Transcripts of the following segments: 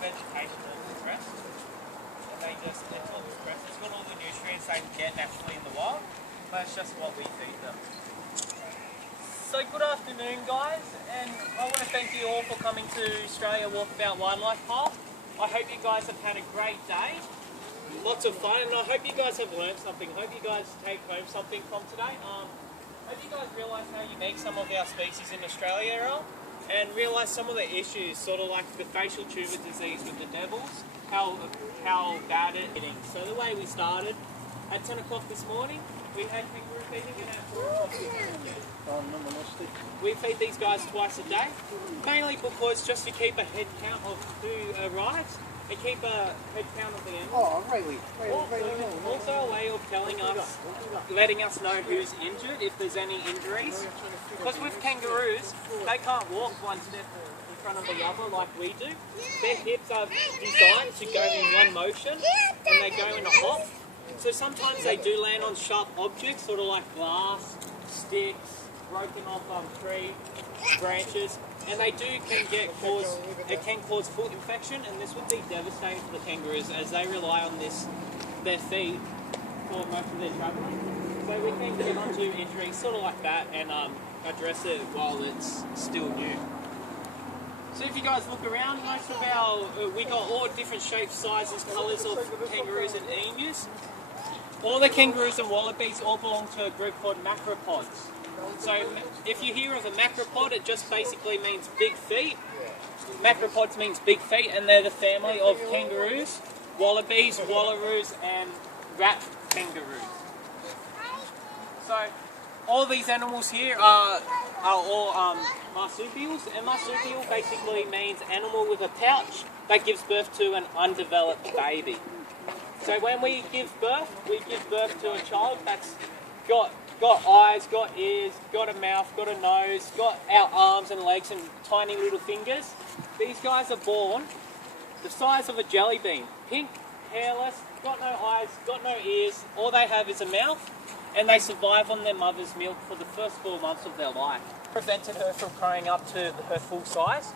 vegetation all compressed. And it's all compressed. It's got all the nutrients they can get naturally in the wild. That's just what we feed them. So good afternoon guys, and I want to thank you all for coming to Australia Walkabout Wildlife Park. I hope you guys have had a great day, lots of fun, and I hope you guys have learned something. I hope you guys take home something from today. I hope you guys realise how unique some of our species in Australia are, and realise some of the issues, sort of like the facial tumour disease with the devils, how bad it is. So the way we started, at 10 o'clock this morning, we had kangaroo feeding and at 4 o'clock we had it. We feed these guys twice a day, mainly because just to keep a head count of who arrives and keep a head count of the animals. Oh, really? Also a way of telling us, letting us know who's injured, if there's any injuries. Because with kangaroos, they can't walk one step in front of the other like we do. Their hips are designed to go in one motion and they go in a hop. So sometimes they do land on sharp objects, sort of like glass, sticks, broken off tree branches, and it can cause foot infection, and this would be devastating for the kangaroos as they rely on their feet for most of their travelling. So we can get onto injuries sort of like that and address it while it's still new. So if you guys look around, most of we got all different shapes, sizes, colours of kangaroos and emus. All the kangaroos and wallabies all belong to a group called macropods. So if you hear of a macropod, it just basically means big feet. Macropods means big feet, and they're the family of kangaroos, wallabies, wallaroos, and rat kangaroos. So all these animals here are all marsupials, and marsupial basically means animal with a pouch that gives birth to an undeveloped baby. So when we give birth to a child that's got eyes, got ears, got a mouth, got a nose, got our arms and legs and tiny little fingers. These guys are born the size of a jelly bean. Pink, hairless, got no eyes, got no ears, all they have is a mouth, and they survive on their mother's milk for the first 4 months of their life. Prevented her from growing up to her full size.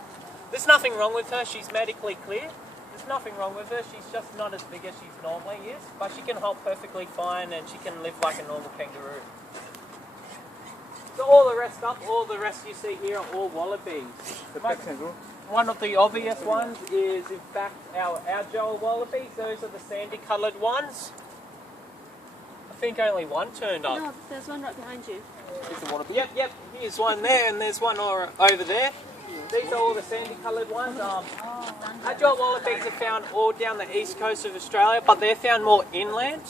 There's nothing wrong with her, she's medically clear. There's nothing wrong with her, she's just not as big as she normally is, but she can hold perfectly fine and she can live like a normal kangaroo. So all the rest you see here are all wallabies. One of the obvious ones is in fact our agile wallabies. Those are the sandy coloured ones. I think only one turned up. No, there's one right behind you. There's a wallaby. Yep, here's one there and there's one over there. These are all the sandy coloured ones. Agile wallabies are found all down the east coast of Australia, but they're found more inland,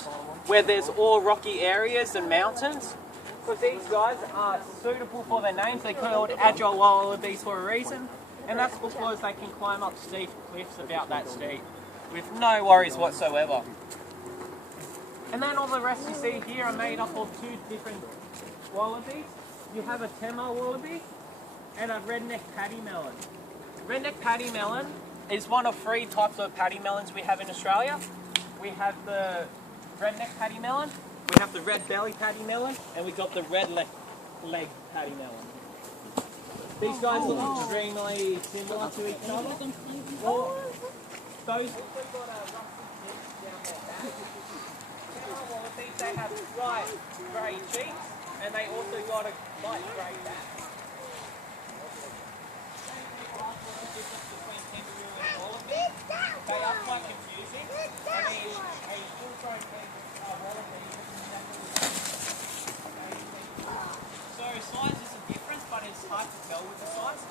where there's all rocky areas and mountains. Because these guys are suitable for their names, they're called agile wallabies for a reason, and that's because they can climb up steep cliffs about that steep with no worries whatsoever. And then all the rest you see here are made up of two different wallabies. You have a Tema wallaby and a redneck paddy melon. Redneck paddy melon is one of 3 types of paddy melons we have in Australia. We have the redneck paddy melon, we have the red belly paddy melon, and we got the red leg paddy melon. These guys look extremely similar to each other. Well, those also got a rusty tip down their back. Wallabies, they have light grey cheeks, and they also got a light grey back. They are quite confusing. I mean, a full-grown wallaby. So size is a difference, but it's hard to tell with the size.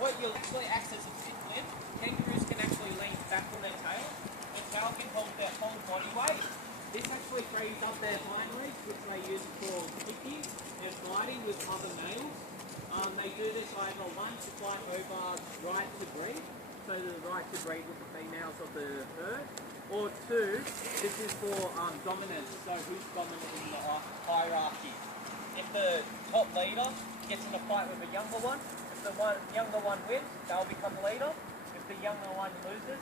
What you'll actually access a thick lip. Kangaroos can actually lean back on their tail. Their tail can hold their whole body weight. This actually frees up their hind legs, which they use for kicking and fighting with other males. They do this either one to fight over right to breed, so the right to breed with the females of the herd, or 2, this is for dominance, so who's dominant in the hierarchy. If the top leader gets in a fight with a younger one, if the younger one wins, they'll become leader. If the younger one loses,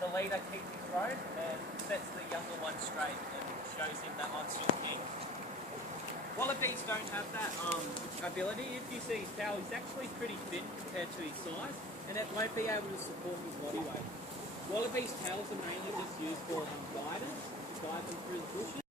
the leader keeps his throne and sets the younger one straight and shows him that I'm still king. Wallabies don't have that ability. If you see his tail, he's actually pretty thin compared to his size, and it won't be able to support his body weight. Wallabies' tails are mainly just used for guidance, to guide them through the bushes.